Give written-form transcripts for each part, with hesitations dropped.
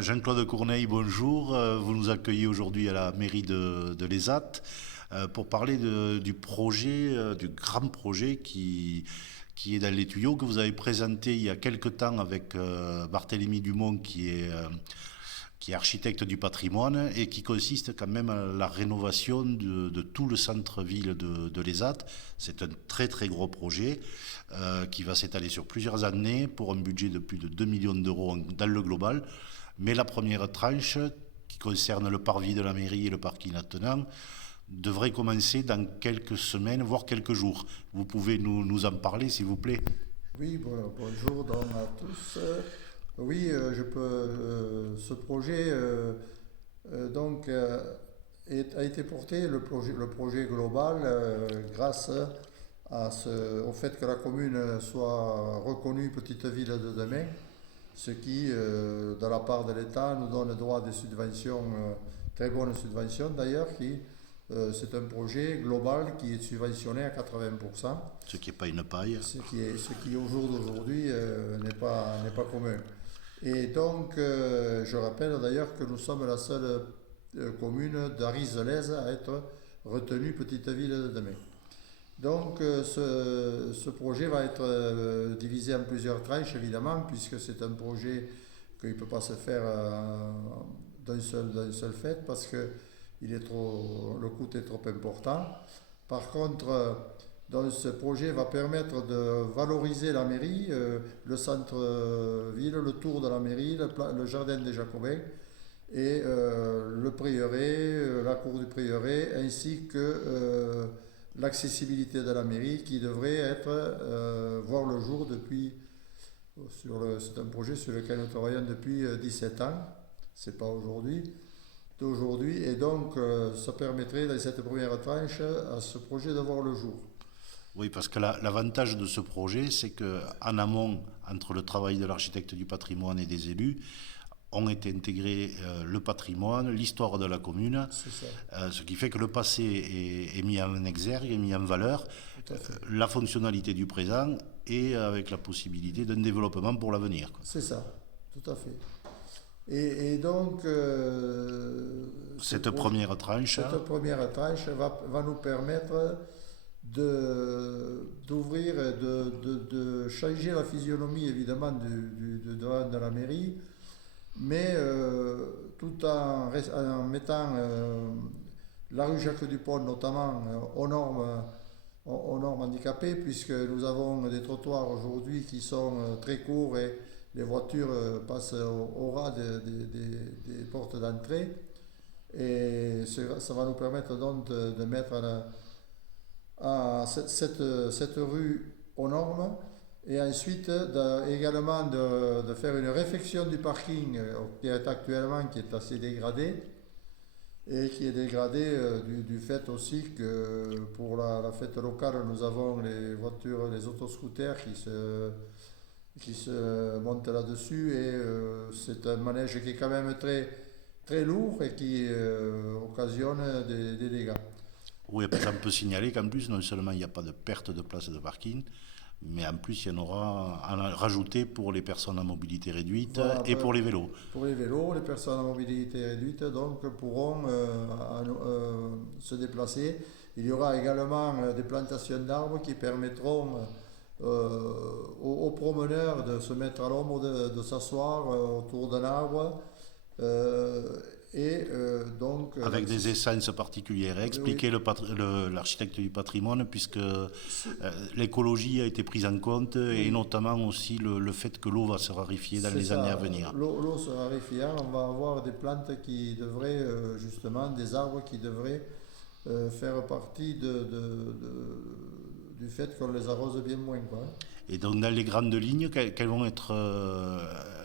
Jean-Claude Courneille, bonjour. Vous nous accueillez aujourd'hui à la mairie de l'Esat pour parler du projet, du grand projet qui est dans les tuyaux, que vous avez présenté il y a quelque temps avec Barthélemy Dumont, qui est architecte du patrimoine et qui consiste quand même à la rénovation de tout le centre-ville de l'Esat. C'est un très très gros projet qui va s'étaler sur plusieurs années pour un budget de plus de 2 millions d'euros dans le global. Mais la première tranche, qui concerne le parvis de la mairie et le parking attenant, devrait commencer dans quelques semaines, voire quelques jours. Vous pouvez nous en parler, s'il vous plaît? Oui, bonjour à tous. Oui, je peux. Ce projet a été porté, le projet global, grâce au fait que la commune soit reconnue petite ville de demain, ce qui, de la part de l'État, nous donne droit à des subventions, très bonnes subventions d'ailleurs, c'est un projet global qui est subventionné à 80%, Ce qui n'est pas une paille. ce qui au jour d'aujourd'hui n'est pas commun. Et donc, je rappelle d'ailleurs que nous sommes la seule commune d'Aris-Lez à être retenue petite ville de demain. Donc, ce projet va être divisé en plusieurs tranches, évidemment, puisque c'est un projet qui ne peut pas se faire d'un seul fait, parce que le coût est trop important. Par contre, ce projet va permettre de valoriser la mairie, le centre-ville, le tour de la mairie, le jardin des Jacobins et le prieuré, la cour du prieuré, ainsi que l'accessibilité de la mairie qui devrait voir le jour c'est un projet sur lequel nous travaillons depuis 17 ans, c'est pas d'aujourd'hui, et donc ça permettrait dans cette première tranche à ce projet de voir le jour. Oui, parce que l'avantage de ce projet, c'est qu'en amont, entre le travail de l'architecte du patrimoine et des élus, ont été intégrés le patrimoine, l'histoire de la commune, C'est ça, ce qui fait que le passé est mis en exergue, est mis en valeur, tout à fait. la fonctionnalité du présent et avec la possibilité d'un développement pour l'avenir, quoi. C'est ça, tout à fait. Et donc, Cette première tranche, cette première tranche va nous permettre d'ouvrir et de changer la physionomie évidemment de la mairie, mais tout en mettant la rue Jacques Dupont notamment aux normes handicapées, puisque nous avons des trottoirs aujourd'hui qui sont très courts et les voitures passent au ras des portes d'entrée. Et ça va nous permettre donc de mettre cette rue aux normes, et ensuite également de faire une réfection du parking qui est assez dégradé, et qui est dégradé du fait aussi que pour la fête locale, nous avons les voitures, les autoscooters qui se montent là-dessus, et c'est un manège qui est quand même très, très lourd et qui occasionne des dégâts. oui, on peut signaler qu'en plus, non seulement il n'y a pas de perte de place de parking, mais en plus, il y en aura à rajouter pour les personnes à mobilité réduite Voilà, et pour les vélos. pour les vélos, les personnes à mobilité réduite donc pourront se déplacer. Il y aura également des plantations d'arbres qui permettront aux promeneurs de se mettre à l'ombre, de s'asseoir autour d'un arbre, euh, et donc Avec des essences particulières. oui, Expliquer l'architecte du patrimoine, puisque l'écologie a été prise en compte et oui, notamment aussi le fait que l'eau va se raréfier dans c'est les années à ça. venir. L'eau se raréfiant, on va avoir des plantes qui devraient, justement, des arbres qui devraient faire partie du fait qu'on les arrose bien moins, quoi. Et donc, dans les grandes lignes, quelles vont être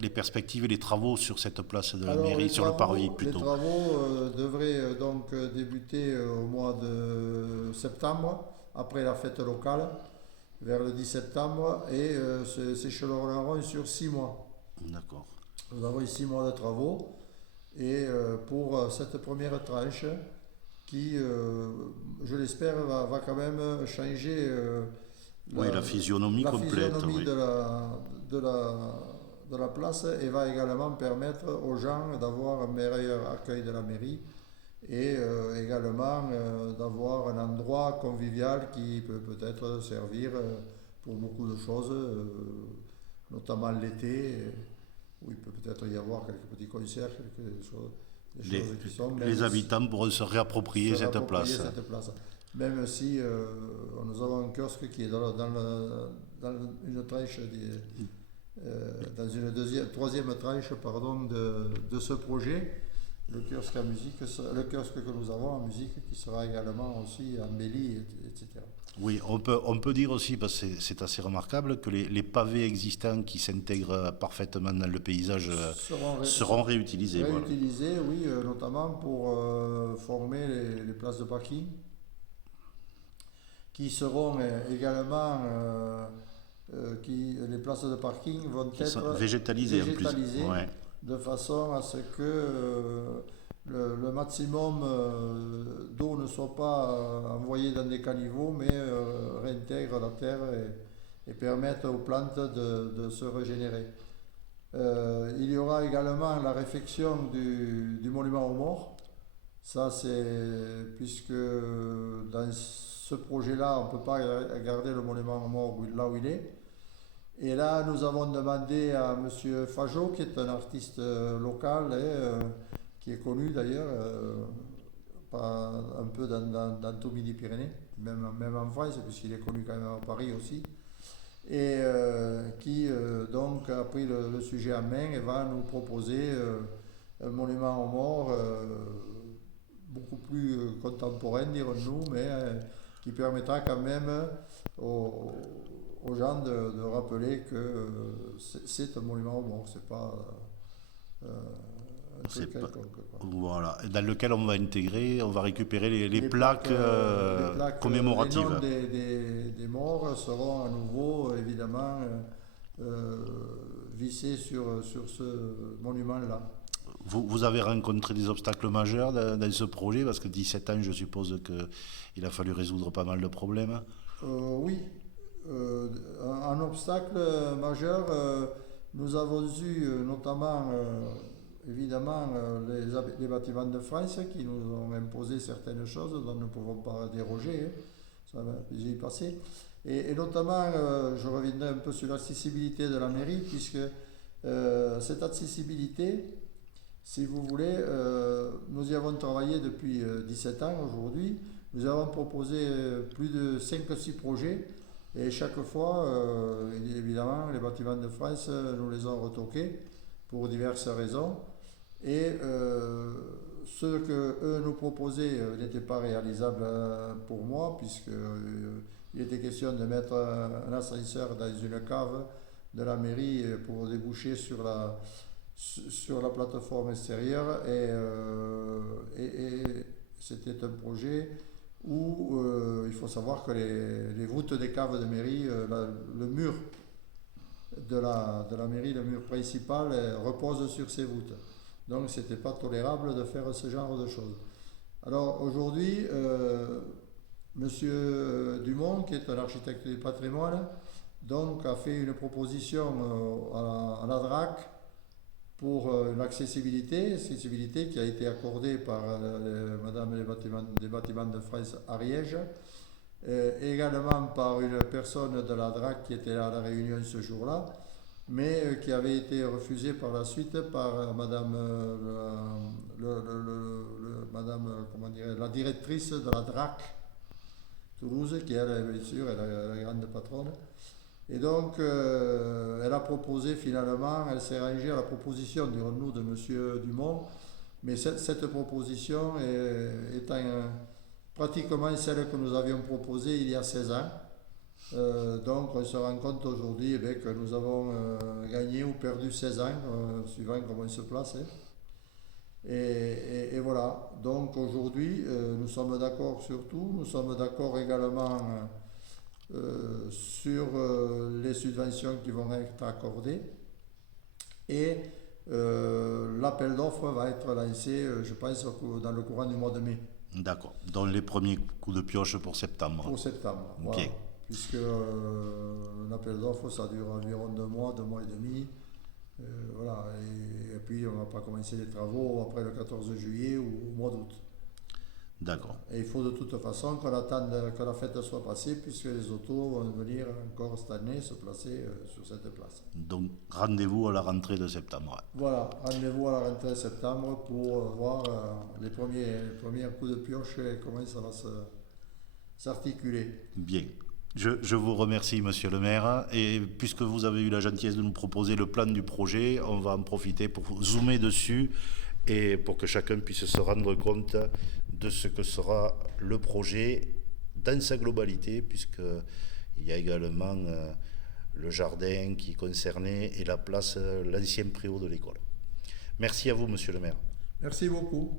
les perspectives et les travaux sur cette place de la Alors mairie, sur le parvis les plutôt? travaux devraient donc débuter au mois de septembre, après la fête locale, vers le 10 septembre, et s'échelonneront sur 6 mois. D'accord. Nous avons 6 mois de travaux, et pour cette première tranche, qui, je l'espère, va quand même changer Oui, la, la physionomie la complète, physionomie oui. de de la place et va également permettre aux gens d'avoir un meilleur accueil de la mairie et également d'avoir un endroit convivial qui peut peut-être servir pour beaucoup de choses, notamment l'été, où il peut peut-être y avoir quelques petits concerts, des choses qui sont... Les habitants pourront se réapproprier cette place. Même si nous avons un kiosque qui est dans une tranche, dans une troisième tranche pardon, de ce projet, le kiosque à musique, le kiosque que nous avons en musique qui sera également aussi embelli, etc. Oui, on peut dire aussi, parce que c'est assez remarquable, que les pavés existants qui s'intègrent parfaitement dans le paysage seront réutilisés. Réutilisés, voilà. Oui, notamment pour former les places de parking, qui seront également, les places de parking vont être végétalisées en plus. Ouais. De façon à ce que le maximum d'eau ne soit pas envoyé dans des caniveaux, mais réintègre la terre et permette aux plantes de se régénérer. Il y aura également la réfection du monument aux morts. Ça, c'est puisque dans ce projet-là, on ne peut pas garder le monument aux morts là où il est. Et là, nous avons demandé à M. Fajot, qui est un artiste local, qui est connu d'ailleurs, un peu dans tout Midi-Pyrénées, même en France, puisqu'il est connu quand même à Paris aussi, et qui donc a pris le sujet en main et va nous proposer un monument aux morts beaucoup plus contemporain, dirons-nous, mais qui permettra quand même aux gens de rappeler que c'est un monument aux morts, c'est pas un truc quelconque. Voilà, dans lequel on va récupérer les plaques commémoratives. Les noms des morts seront à nouveau évidemment vissés sur ce monument-là. Vous avez rencontré des obstacles majeurs dans ce projet, parce que 17 ans, je suppose qu'il a fallu résoudre pas mal de problèmes. Oui. Un obstacle majeur, nous avons eu notamment évidemment les bâtiments de France qui nous ont imposé certaines choses dont nous ne pouvons pas déroger, hein. Ça va y passer. Et notamment, je reviendrai un peu sur l'accessibilité de la mairie, puisque cette accessibilité, si vous voulez, nous y avons travaillé depuis 17 ans aujourd'hui. Nous avons proposé plus de 5 ou 6 projets. Et chaque fois, évidemment, les bâtiments de France nous les ont retoqués pour diverses raisons. Et ce qu'eux nous proposaient n'était pas réalisable pour moi, puisqu'il était question de mettre un ascenseur dans une cave de la mairie pour déboucher sur la plateforme extérieure. Et c'était un projet où il faut savoir que les voûtes des caves de mairie, le mur de la mairie, le mur principal, repose sur ces voûtes. Donc c'était pas tolérable de faire ce genre de choses. Alors aujourd'hui, Monsieur Dumont, qui est un architecte du patrimoine, donc a fait une proposition à la DRAC pour l'accessibilité qui a été accordée par Madame des bâtiments de France Ariège, également par une personne de la DRAC qui était à la réunion ce jour-là, mais qui avait été refusée par la suite par Madame, la directrice de la DRAC Toulouse, qui elle, bien sûr, est la grande patronne. Et donc, elle a proposé finalement, elle s'est rangée à la proposition, dirons-nous, de M. Dumont, mais cette proposition étant pratiquement celle que nous avions proposée il y a 16 ans. Donc, on se rend compte aujourd'hui que nous avons gagné ou perdu 16 ans, suivant comment on se place. Hein. Et voilà, donc aujourd'hui, nous sommes d'accord sur tout, nous sommes d'accord également sur les subventions qui vont être accordées, et l'appel d'offres va être lancé, je pense, dans le courant du mois de mai. D'accord, dans les premiers coups de pioche pour septembre. Pour septembre, okay. Voilà. Puisque l'appel d'offres, ça dure environ 2 mois et demi. Voilà, et puis on ne va pas commencer les travaux après le 14 juillet ou au mois d'août. D'accord. Et il faut de toute façon qu'on attende que la fête soit passée, puisque les autos vont venir encore cette année se placer sur cette place. Donc rendez-vous à la rentrée de septembre. Voilà, rendez-vous à la rentrée de septembre pour voir les premiers coups de pioche et comment ça va s'articuler. Bien. Je vous remercie, monsieur le maire. Et puisque vous avez eu la gentillesse de nous proposer le plan du projet, on va en profiter pour zoomer dessus et pour que chacun puisse se rendre compte de ce que sera le projet dans sa globalité, puisqu'il y a également le jardin qui est concerné et la place, l'ancien préau de l'école. Merci à vous, monsieur le maire. Merci beaucoup.